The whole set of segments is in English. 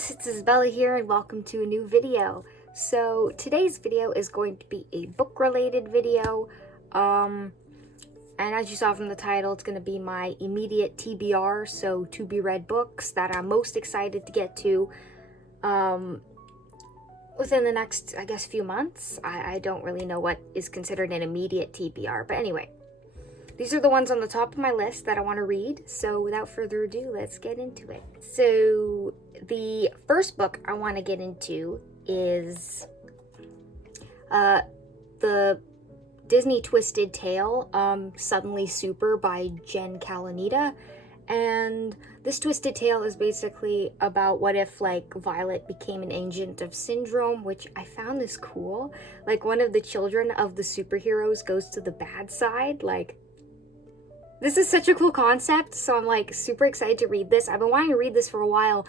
guys, it's Isabella here and welcome to a new video. So today's video is going to be a book related video. And as you saw from the title, it's going to be my immediate TBR, so to be read books that I'm most excited to get to within the next, I guess, few months. I don't really know what is considered an immediate TBR, but anyway. These are the ones on the top of my list that I want to read, so without further ado, let's get into it. So, the first book I want to get into is the Disney Twisted Tale, Suddenly Super by Jen Kalanita. And this Twisted Tale is basically about what if, like, Violet became an agent of syndrome, which I found this cool. Like, one of the children of the superheroes goes to the bad side, like... This is such a cool concept, so I'm like super excited to read this. I've been wanting to read this for a while.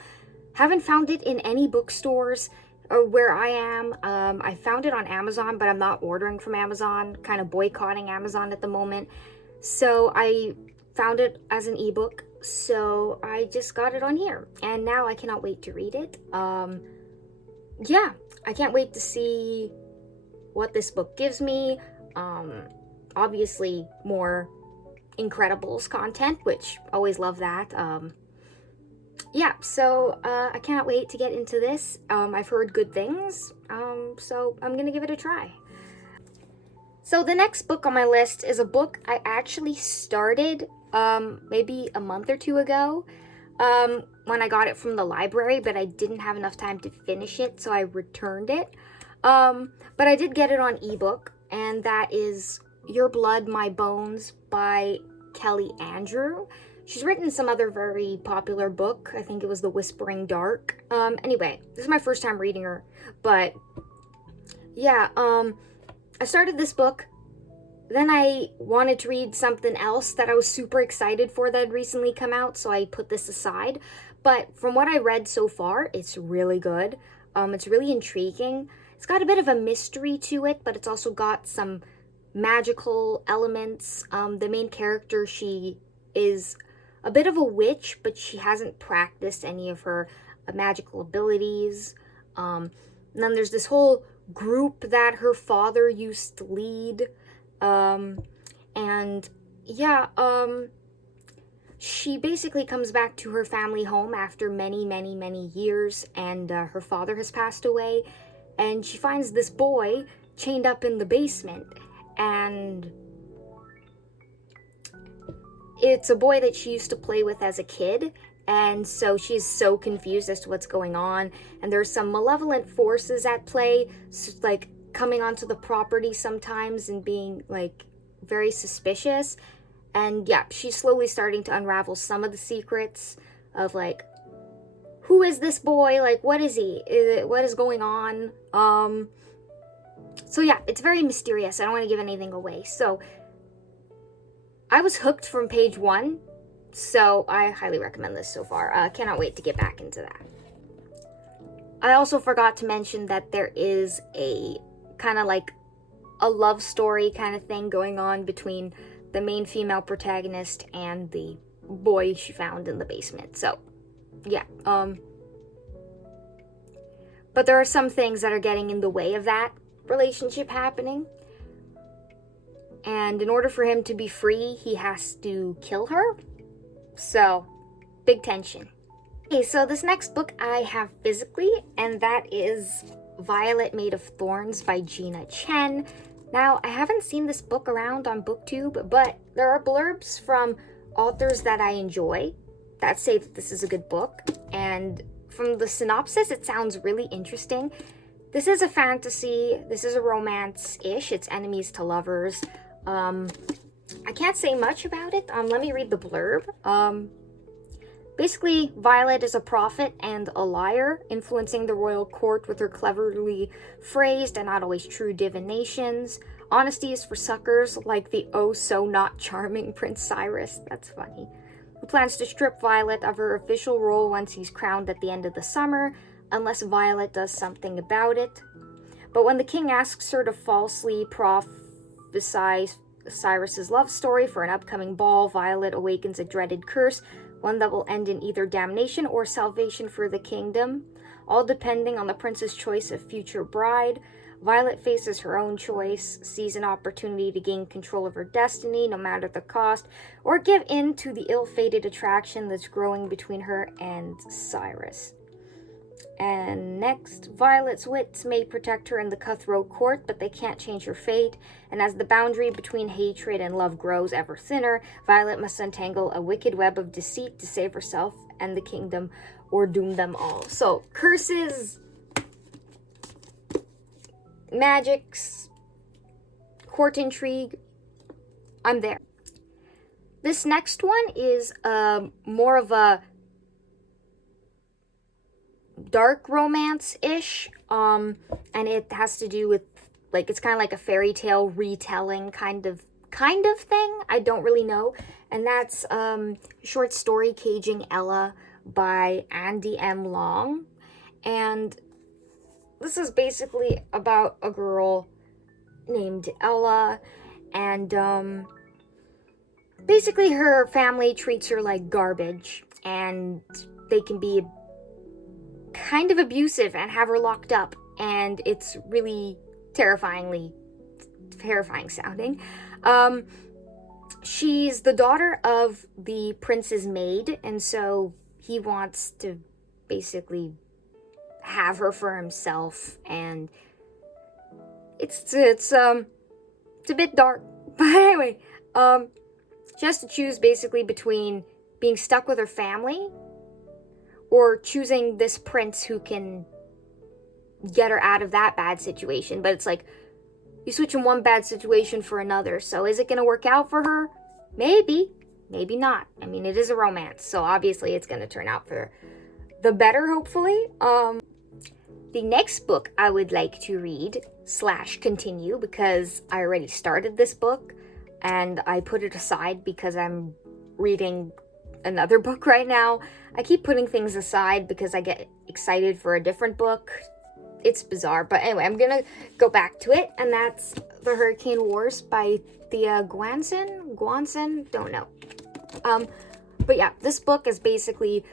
Haven't found it in any bookstores or where I am. I found it on Amazon, but I'm not ordering from Amazon, kind of boycotting Amazon at the moment. So I found it as an ebook, so I just got it on here. And now I cannot wait to read it. Yeah, I can't wait to see what this book gives me. Obviously more Incredibles content, which always love that. Yeah, so I cannot wait to get into this. I've heard good things, so I'm gonna give it a try. So the next book on my list is a book I actually started maybe a month or two ago when I got it from the library, but I didn't have enough time to finish it, so I returned it. But I did get it on ebook, and that is Your Blood, My Bones by Kelly Andrew. She's written some other very popular book. I think it was The Whispering Dark. Anyway, this is my first time reading her, but yeah, I started this book, then I wanted to read something else that I was super excited for that had recently come out, so I put this aside. But from what I read so far, it's really good. It's really intriguing. It's got a bit of a mystery to it, but it's also got some magical elements. The main character, she is a bit of a witch, but she hasn't practiced any of her magical abilities. And then there's this whole group that her father used to lead. And yeah, she basically comes back to her family home after many years, and her father has passed away, and she finds this boy chained up in the basement. And it's a boy that she used to play with as a kid, and so she's so confused as to what's going on, and there's some malevolent forces at play, like coming onto the property sometimes and being like very suspicious. And yeah, she's slowly starting to unravel some of the secrets of like, who is this boy, like what is he, what is going on. So yeah, it's very mysterious. I don't want to give anything away. So I was hooked from page 1, so I highly recommend this so far. Cannot wait to get back into that. I also forgot to mention that there is a kind of like a love story kind of thing going on between the main female protagonist and the boy she found in the basement. So yeah, but there are some things that are getting in the way of that relationship happening, and in order for him to be free, he has to kill her. So big tension. Okay, so this next book I have physically, and that is Violet Made of Thorns by Gina Chen. Now, I haven't seen this book around on BookTube, but there are blurbs from authors that I enjoy that say that this is a good book, and from the synopsis it sounds really interesting. This is a fantasy, this is a romance-ish, it's enemies to lovers. I can't say much about it. Let me read the blurb. Basically, Violet is a prophet and a liar, influencing the royal court with her cleverly phrased and not always true divinations. Honesty is for suckers like the oh-so-not-charming Prince Cyrus. That's funny. Who plans to strip Violet of her official role once he's crowned at the end of the summer, unless Violet does something about it. But when the king asks her to falsely prophesy Cyrus's love story for an upcoming ball, Violet awakens a dreaded curse, one that will end in either damnation or salvation for the kingdom. all depending on the prince's choice of future bride. Violet faces her own choice, sees an opportunity to gain control of her destiny, no matter the cost, or give in to the ill-fated attraction that's growing between her and Cyrus. And next, Violet's wits may protect her in the cutthroat court, but they can't change her fate. And as the boundary between hatred and love grows ever thinner, Violet must untangle a wicked web of deceit to save herself and the kingdom, or doom them all. So, curses, magics, court intrigue, I'm there. This next one is more of a dark romance-ish, and it has to do with, like, it's kind of like a fairy tale retelling kind of thing. I don't really know. And that's short story Caging Ella by Andy M. Long. And this is basically about a girl named Ella, and basically her family treats her like garbage, and they can be kind of abusive and have her locked up, and it's really terrifying sounding. She's the daughter of the prince's maid, and so he wants to basically have her for himself, and it's a bit dark. But anyway, she has to choose basically between being stuck with her family or choosing this prince who can get her out of that bad situation. But it's like, you switch in one bad situation for another. So is it going to work out for her? Maybe. Maybe not. I mean, it is a romance, so obviously it's going to turn out for the better, hopefully. The next book I would like to read / continue, because I already started this book and I put it aside because I'm reading another book right now. I keep putting things aside because I get excited for a different book. It's bizarre, but anyway, I'm gonna go back to it, and that's The Hurricane Wars by Thea Guanson, don't know. But yeah, this book is basically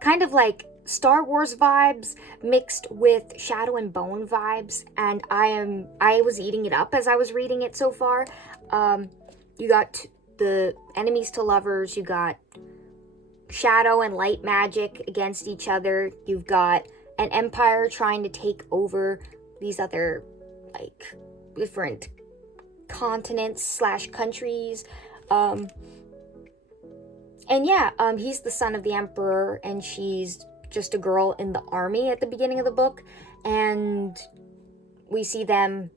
kind of like Star Wars vibes mixed with Shadow and Bone vibes, and I was eating it up as I was reading it so far. You got the enemies to lovers, you got shadow and light magic against each other, you've got an empire trying to take over these other, like, different continents / countries. And yeah, he's the son of the emperor, and she's just a girl in the army at the beginning of the book, and we see them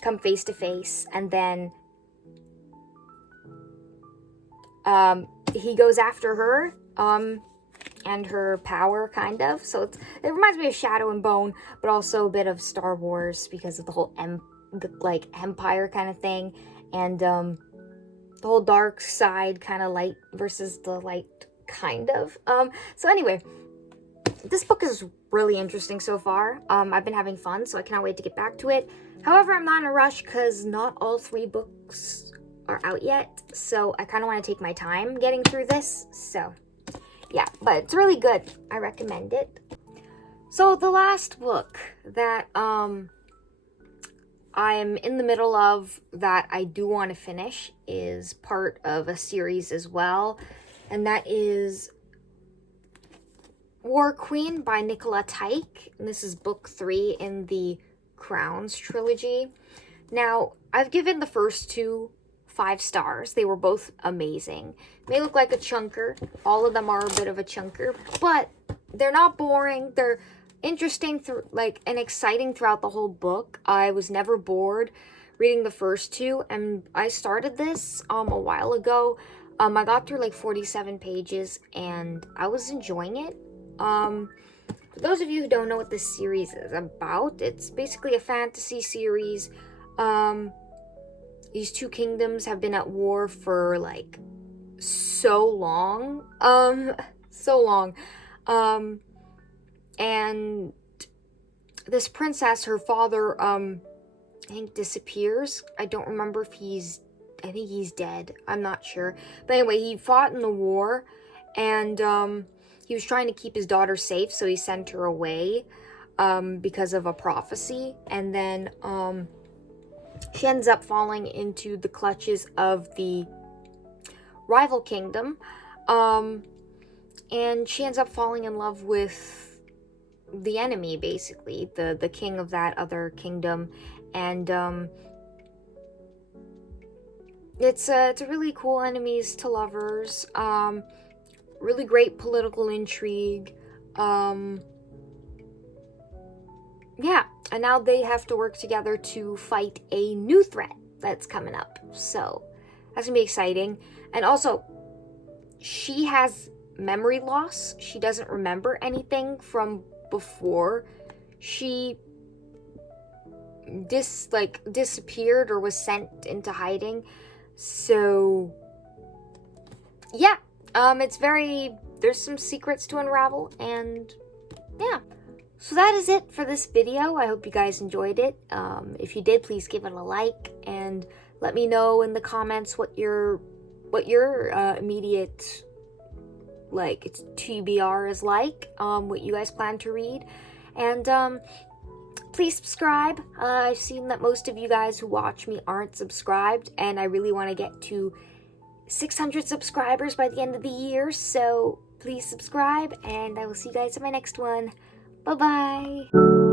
come face to face, and then he goes after her, and her power, kind of. So it reminds me of Shadow and Bone, but also a bit of Star Wars because of the whole empire kind of thing, and the whole dark side, kind of light versus the light, kind of. So anyway, this book is really interesting so far. I've been having fun, so I cannot wait to get back to it. However, I'm not in a rush because not all 3 books are out yet, so I kind of want to take my time getting through this. So yeah, but it's really good. I recommend it. So the last book that I'm in the middle of that I do want to finish is part of a series as well, and that is War Queen by Nicola Tyke, and this is book 3 in the Crowns trilogy. Now, I've given the first 2 5 stars. They were both amazing. They look like a chunker. All of them are a bit of a chunker, but they're not boring. They're interesting and exciting throughout the whole book. I was never bored reading the first 2, and I started this a while ago. I got through like 47 pages, and I was enjoying it. For those of you who don't know what this series is about, it's basically a fantasy series. These 2 kingdoms have been at war for like so long. And this princess, her father, I think disappears. I don't remember if I think he's dead. I'm not sure. But anyway, he fought in the war, and he was trying to keep his daughter safe, so he sent her away because of a prophecy. And then she ends up falling into the clutches of the rival kingdom. And she ends up falling in love with the enemy, basically, the king of that other kingdom. And it's a really cool enemies to lovers. Really great political intrigue. Yeah, and now they have to work together to fight a new threat that's coming up. So that's gonna be exciting. And also, she has memory loss. She doesn't remember anything from before she disappeared or was sent into hiding. So yeah, there's some secrets to unravel, and yeah. So that is it for this video. I hope you guys enjoyed it. If you did, please give it a like and let me know in the comments what your immediate it's TBR is like, what you guys plan to read. And please subscribe. I've seen that most of you guys who watch me aren't subscribed, and I really want to get to 600 subscribers by the end of the year, so please subscribe, and I will see you guys in my next one. Bye-bye!